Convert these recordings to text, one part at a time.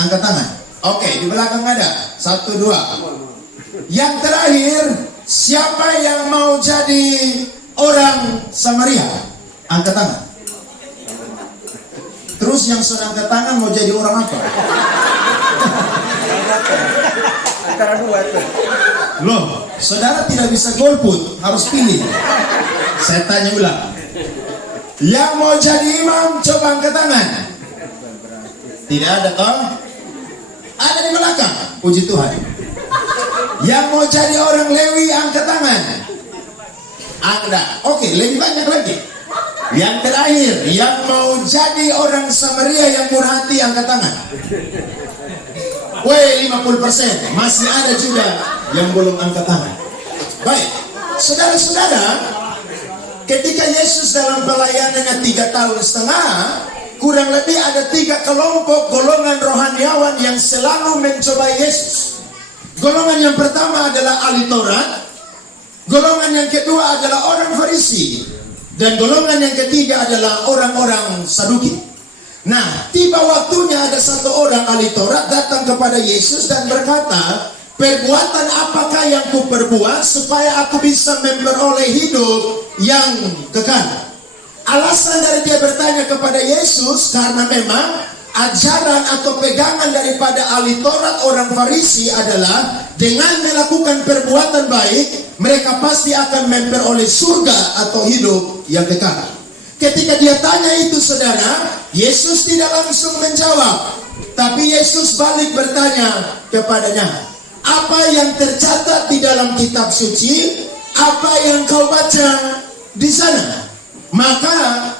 Angkat tangan. Oke, di belakang ada. 1, 2. Yang terakhir, siapa yang mau jadi orang Samaria? Angkat tangan. Terus yang sudah angkat tangan mau jadi orang apa? Antara dua tuh. Loh, saudara tidak bisa golput, harus pilih. Saya tanya ulang. Yang mau jadi imam, coba angkat tangan. Tidak ada toh? Ada di belakang, puji Tuhan. Yang mau jadi orang Lewi, angkat tangan. Ada. Oke, lebih banyak lagi. Yang terakhir, yang mau jadi orang Samaria yang murah hati, angkat tangan. Weh, 50%. Masih ada juga yang belum angkat tangan. Baik, saudara-saudara, ketika Yesus dalam pelayanannya 3,5 tahun, kurang lebih ada 3 kelompok golongan rohaniawan yang selalu mencobai Yesus. Golongan yang pertama adalah ahli Taurat, golongan yang kedua adalah orang Farisi, dan golongan yang ketiga adalah orang-orang Saduki. Nah, tiba waktunya ada satu orang ahli Taurat datang kepada Yesus dan berkata, perbuatan apakah yang kuperbuat supaya aku bisa memperoleh hidup yang kekal? Alasan dari dia bertanya kepada Yesus karena memang ajaran atau pegangan daripada ahli Taurat orang Farisi adalah dengan melakukan perbuatan baik mereka pasti akan memperoleh surga atau hidup yang kekal. Ketika dia tanya itu, saudara, Yesus tidak langsung menjawab, tapi Yesus balik bertanya kepadanya, apa yang tercatat di dalam kitab suci? Apa yang kau baca di sana? Maka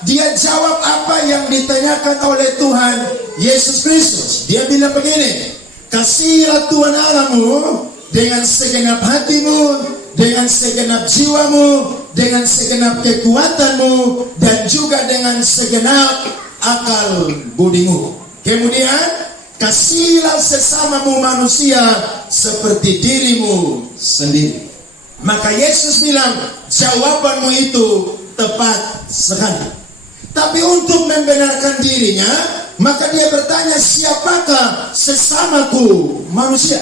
dia jawab apa yang ditanyakan oleh Tuhan Yesus Kristus. Dia bilang begini, kasihilah Tuhan Allahmu dengan segenap hatimu, dengan segenap jiwamu, dengan segenap kekuatanmu, dan juga dengan segenap akal budimu. Kemudian, kasihilah sesamamu manusia seperti dirimu sendiri. Maka Yesus bilang, jawabanmu itu tepat sekali. Tapi untuk membenarkan dirinya, maka dia bertanya, siapakah sesamaku manusia?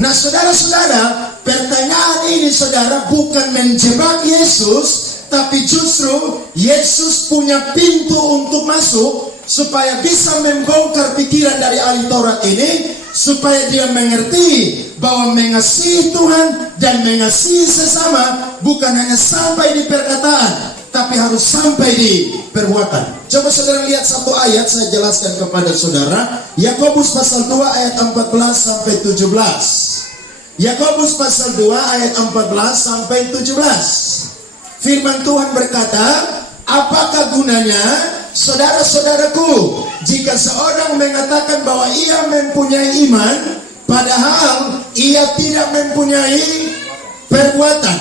Nah, saudara-saudara, pertanyaan ini, saudara, bukan menjebak Yesus, tapi justru Yesus punya pintu untuk masuk supaya bisa membongkar pikiran dari ahli Taurat ini, supaya dia mengerti bahwa mengasihi Tuhan dan mengasihi sesama bukan hanya sampai di perkataan, tapi harus sampai di perbuatan. Coba saudara lihat satu ayat, saya jelaskan kepada saudara. Yakobus pasal 2 ayat 14 sampai 17. Yakobus pasal 2 ayat 14 sampai 17. Firman Tuhan berkata, apakah gunanya, saudara-saudaraku, jika seorang mengatakan bahwa ia mempunyai iman, padahal ia tidak mempunyai perbuatan?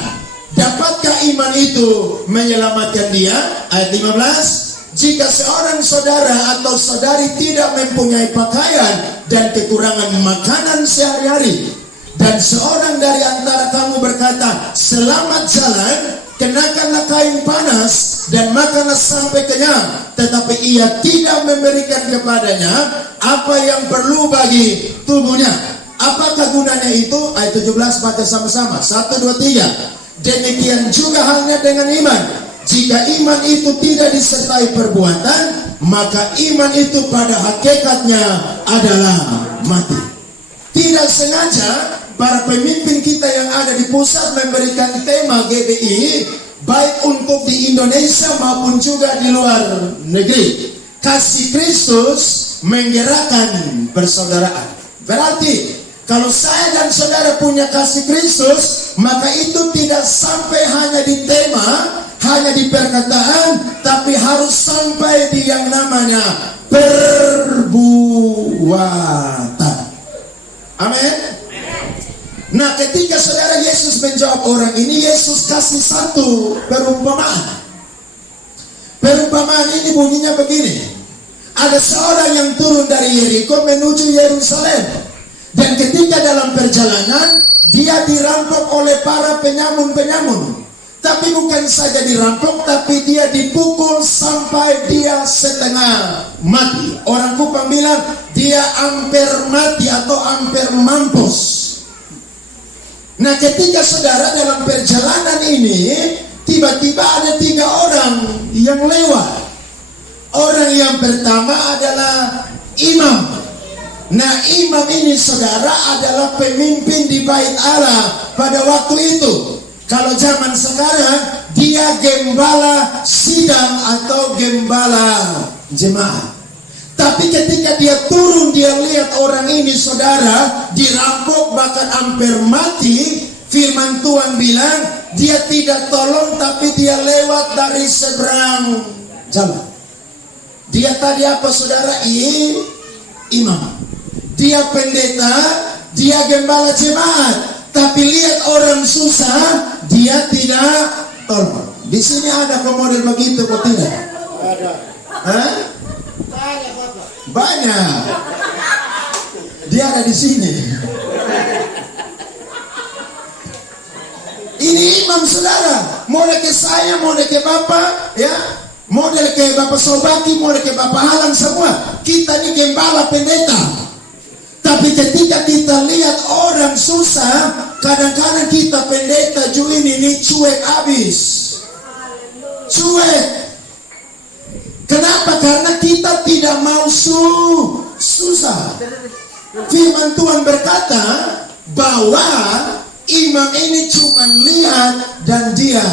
Dapatkah iman itu menyelamatkan dia? Ayat 15. Jika seorang saudara atau saudari tidak mempunyai pakaian dan kekurangan makanan sehari-hari, dan seorang dari antara kamu berkata, selamat jalan, kenakanlah kain panas dan makanlah sampai kenyang, tetapi ia tidak memberikan kepadanya apa yang perlu bagi tubuhnya, apakah gunanya itu? Ayat 17, baca sama-sama. 1, 2, 3. Demikian juga halnya dengan iman. Jika iman itu tidak disertai perbuatan, maka iman itu pada hakikatnya adalah mati. Tidak sengaja para pemimpin kita yang ada di pusat memberikan tema GBI, baik untuk di Indonesia maupun juga di luar negeri. Kasih Kristus menggerakkan persaudaraan. Berarti kalau saya dan saudara punya kasih Kristus, maka itu tidak sampai hanya di tema, hanya di perkataan, tapi harus sampai di yang namanya perbuatan. Amin. Nah, ketika saudara Yesus menjawab orang ini, Yesus kasih satu perumpamaan. Perumpamaan ini bunyinya begini. Ada seorang yang turun dari Yeriko menuju Yerusalem. Dan ketika dalam perjalanan, dia dirampok oleh para penyamun-penyamun. Tapi bukan saja dirampok, tapi dia dipukul sampai dia setengah mati. Orang Kupang bilang dia hampir mati atau hampir mampus. Nah, ketika saudara dalam perjalanan ini, tiba-tiba ada 3 orang yang lewat. Orang yang pertama adalah imam. Nah, imam ini saudara adalah pemimpin di bait Allah pada waktu itu. Kalau zaman sekarang dia gembala sidang atau gembala jemaat. Tapi ketika dia turun, dia lihat orang ini saudara dirampok bahkan hampir mati. Firman Tuhan bilang dia tidak tolong, tapi dia lewat dari seberang jalan. Dia tadi apa saudara? Imam. Dia pendeta, dia gembala jemaat. Tapi lihat orang susah, dia tidak tolong. Di sini ada model begitu kok tidak? Ada. Hah? Banyak, Bapak. Banyak. Dia ada di sini. Ini imam saudara. Model ke saya, model ke Bapak, ya. Model ke Bapak Sobaki, model ke Bapak Alang semua. Kita ini gembala pendeta. Tapi ketika kita lihat orang susah, kadang-kadang kita pendeta juga ini cuek habis. Cuek. Kenapa? Karena kita tidak mau susah. Firman Tuhan berkata bahwa imam ini cuma lihat dan dia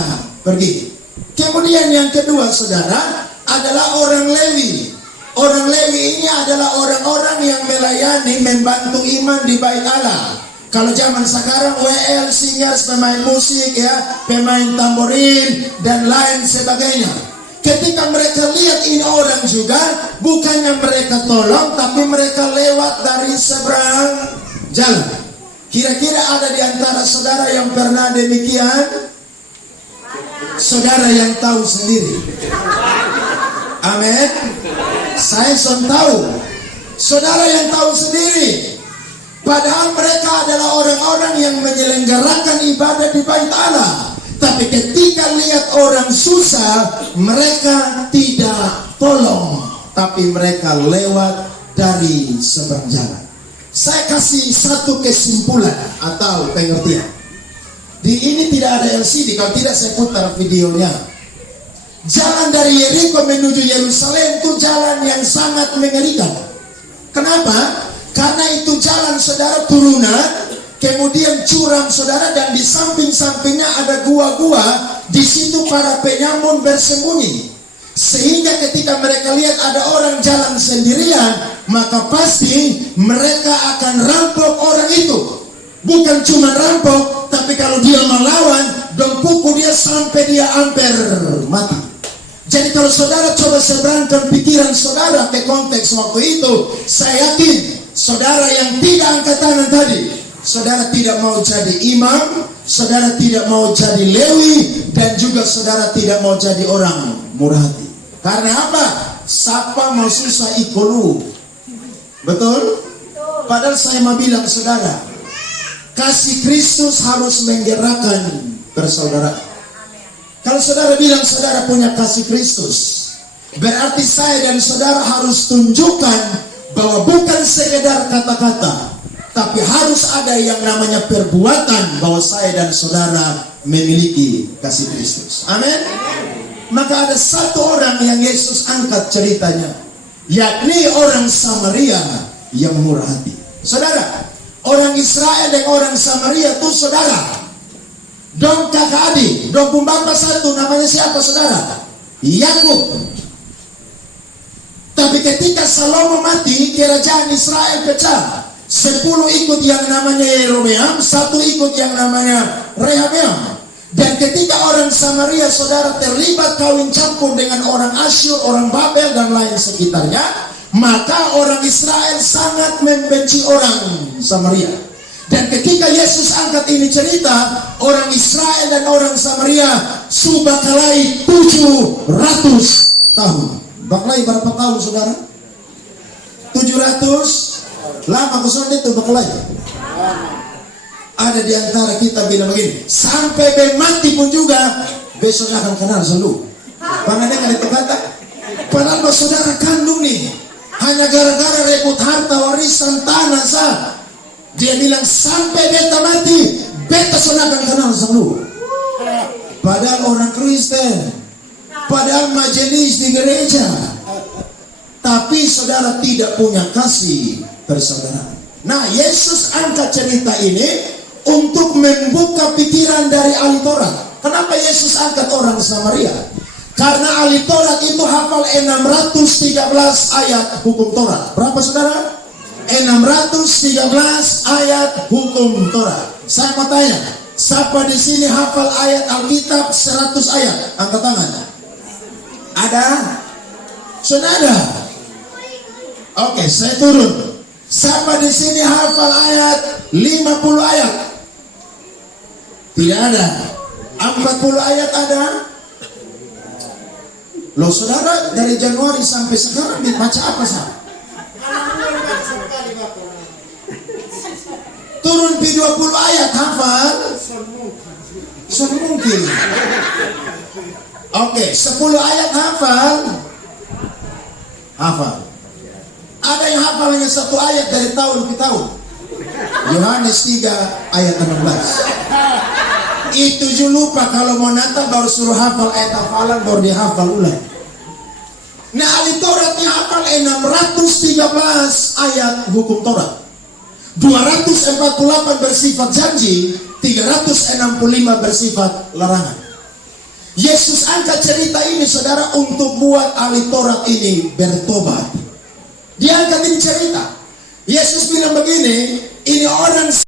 pergi. Kemudian yang kedua saudara adalah orang Lewi. Orang Lewi ini adalah orang-orang yang melayani, membantu iman di bait Allah. Kalau zaman sekarang WL, singers, pemain musik ya, pemain tamborin dan lain sebagainya. Ketika mereka lihat ini orang juga, bukannya mereka tolong, tapi mereka lewat dari seberang jalan. Kira-kira ada di antara saudara yang pernah demikian? Saudara yang tahu sendiri. Amin. Saya tahu. Saudara yang tahu sendiri. Padahal mereka adalah orang-orang yang menyelenggarakan ibadah di bait Allah. Tapi ketika lihat orang susah, mereka tidak tolong, tapi mereka lewat dari seberang jalan. Saya kasih satu kesimpulan atau pengertian. Di ini tidak ada LCD, kalau tidak saya putar videonya. Jalan dari Yeriko menuju Yerusalem itu jalan yang sangat mengerikan. Kenapa? Karena itu jalan saudara turunan, kemudian curam saudara, dan di samping-sampingnya ada gua-gua. Di situ para penyamun bersembunyi. Sehingga ketika mereka lihat ada orang jalan sendirian, maka pasti mereka akan rampok orang itu. Bukan cuma rampok, tapi kalau dia melawan, dan pukul dia sampai dia hampir mati. Jadi kalau saudara coba seberangkan pikiran saudara ke konteks waktu itu, saya yakin saudara yang tidak angkat tangan tadi, saudara tidak mau jadi imam, saudara tidak mau jadi Lewi, dan juga saudara tidak mau jadi orang murah hati. Karena apa? Siapa mau susah ikulu. Betul? Padahal saya mau bilang saudara, kasih Kristus harus menggerakkan persaudaraan. Kalau saudara bilang saudara punya kasih Kristus, berarti saya dan saudara harus tunjukkan bahwa bukan sekedar kata-kata, tapi harus ada yang namanya perbuatan bahwa saya dan saudara memiliki kasih Kristus. Amin. Maka ada satu orang yang Yesus angkat ceritanya, yakni orang Samaria yang murah hati. Saudara, orang Israel dan orang Samaria itu saudara. Dong kakak adik, dong pembapa satu, namanya siapa saudara? Yakub. Tapi ketika Salomo mati, kerajaan Israel pecah. 10 ikut yang namanya Yerobeam, 1 ikut yang namanya Rehabeam. Dan ketika orang Samaria saudara terlibat kawin campur dengan orang Asyur, orang Babel dan lain sekitarnya, maka orang Israel sangat membenci orang Samaria. Dan ketika Yesus angkat ini cerita, orang Israel dan orang Samaria subakalai 700 tahun. Bakalai berapa tahun saudara? 700. Lama kesulitan itu bakalai. Ada di antara kita bilang begini, sampai mati pun juga besok akan kenal selalu. Pangannya itu kata, padahal saudara kandung nih, hanya gara-gara rebut harta warisan tanah sah. Dia bilang sampai beta mati, beta sudah akan kenal selalu. Padahal orang Kristen, padahal majelis di gereja, tapi saudara tidak punya kasih persaudaraan. Nah, Yesus angkat cerita ini untuk membuka pikiran dari ahli Taurat. Kenapa Yesus angkat orang Samaria? Karena ahli Taurat itu hafal 613 ayat hukum Taurat. Berapa saudara? 613 ayat hukum Taurat. Saya mau tanya, siapa di sini hafal ayat Alkitab 100 ayat? Angkat tangan. Ada? Sudah ada? Oke, saya turun. Siapa di sini hafal ayat 50 ayat? Tidak ada. 40 ayat ada? Loh saudara, dari Januari sampai sekarang baca apa sah? Turun di 20 ayat hafal? Semungkin. Oke, 10 ayat hafal? Hafal. Ada yang hafal hanya 1 ayat dari tahun ke tahun. Yohanes 3 ayat 16. Itu juga lupa, kalau mau Natal baru suruh hafal ayat hafalan, baru dia hafal ulang. Nah, ahli Tauratnya hafal 613 ayat hukum Taurat. 248 bersifat janji, 365 bersifat larangan. Yesus angkat cerita ini saudara untuk buat ahli Taurat ini bertobat. Dia angkat ini cerita. Yesus bilang begini, ini orang